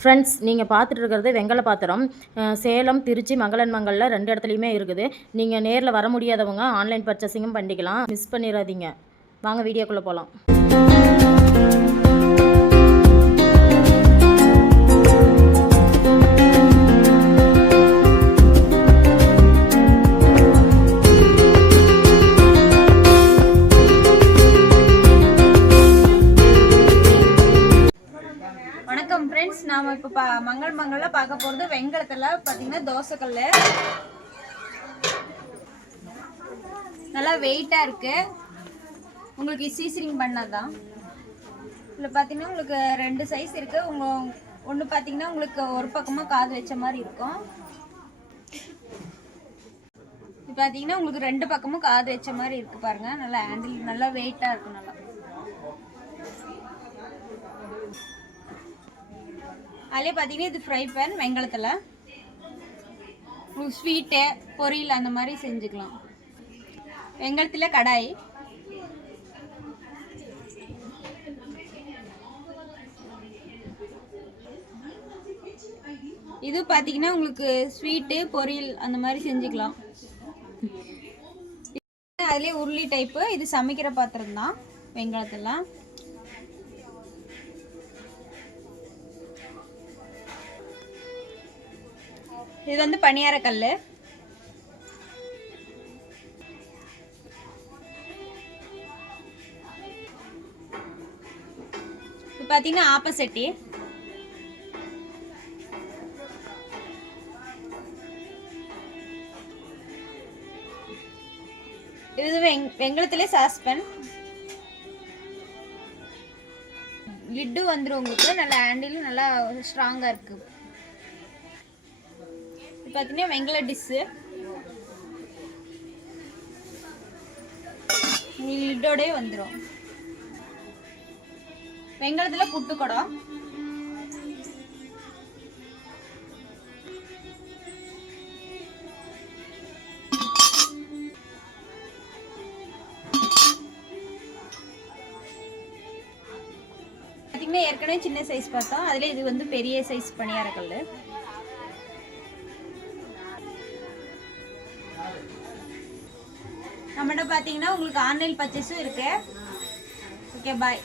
Friends நீங்கள் பார்த்துட்டு இருக்கிறது வெங்கல பாத்திரம் சேலம் திருச்சி மங்களன் மங்களில் ரெண்டு இடத்துலையுமே இருக்குது. நீங்கள் நேரில் வர முடியாதவங்க ஆன்லைன் பர்ச்சேசிங்கும் பண்ணிக்கலாம். மிஸ் பண்ணிடாதீங்க வாங்க வீடியோக்குள்ளே போகலாம் ஃப்ரெண்ட்ஸ் இப்போ பா மங்கள் மங்கள்ல பார்க்க போகிறது வெங்கலத்தில் பார்த்தீங்கன்னா தோசைக்கல் நல்லா வெயிட்டாக இருக்கு. உங்களுக்கு சீசரிங் பண்ணதான் இதில் பார்த்தீங்கன்னா உங்களுக்கு ரெண்டு சைஸ் இருக்கு. உங்க ஒன்று பார்த்தீங்கன்னா உங்களுக்கு ஒரு பக்கமாக காது வச்ச மாதிரி இருக்கும். இப்போ பார்த்தீங்கன்னா உங்களுக்கு ரெண்டு பக்கமும் காது வச்ச மாதிரி இருக்கு பாருங்க. நல்லா ஹேண்டில் நல்லா வெயிட்டாக இருக்கும் நல்லா. அதிலே பார்த்தீங்கன்னா இது ஃப்ரை பேன் வெங்காயத்தில். உங்களுக்கு ஸ்வீட்டு பொரியல் அந்த மாதிரி செஞ்சுக்கலாம். வெங்காயத்தில் கடாய். இது பார்த்தீங்கன்னா உங்களுக்கு ஸ்வீட்டு பொரியல் அந்த மாதிரி செஞ்சுக்கலாம். அதுலேயே உருளி டைப்பு இது சமைக்கிற பாத்திரம் தான் வெங்காயத்தெல்லாம் இது வந்து பணியாரக்கல் இது பார்த்தீங்கன்னா ஆப்பசட்டி. இது வெங் வெங்கலத்திலே சாஸ்பன். லிட்டு வந்துடும் உங்களுக்கு. நல்லா ஹேண்டிலும் நல்லா ஸ்ட்ராங்காக இருக்குது இது பார்த்தீங்கன்னா வெங்கல டிஷ்ஷு லிட்டோடே வந்துடும் வெங்கலத்தில் புட்டு குடம். பார்த்தீங்கன்னா ஏற்கனவே சின்ன சைஸ் பார்த்தோம். அதில் இது வந்து பெரிய சைஸ் பணியாரக்கல் நம்மகிட்ட பார்த்தீங்கன்னா உங்களுக்கு ஆன்லைன் பர்ச்சேஸும் இருக்கு. Okay bye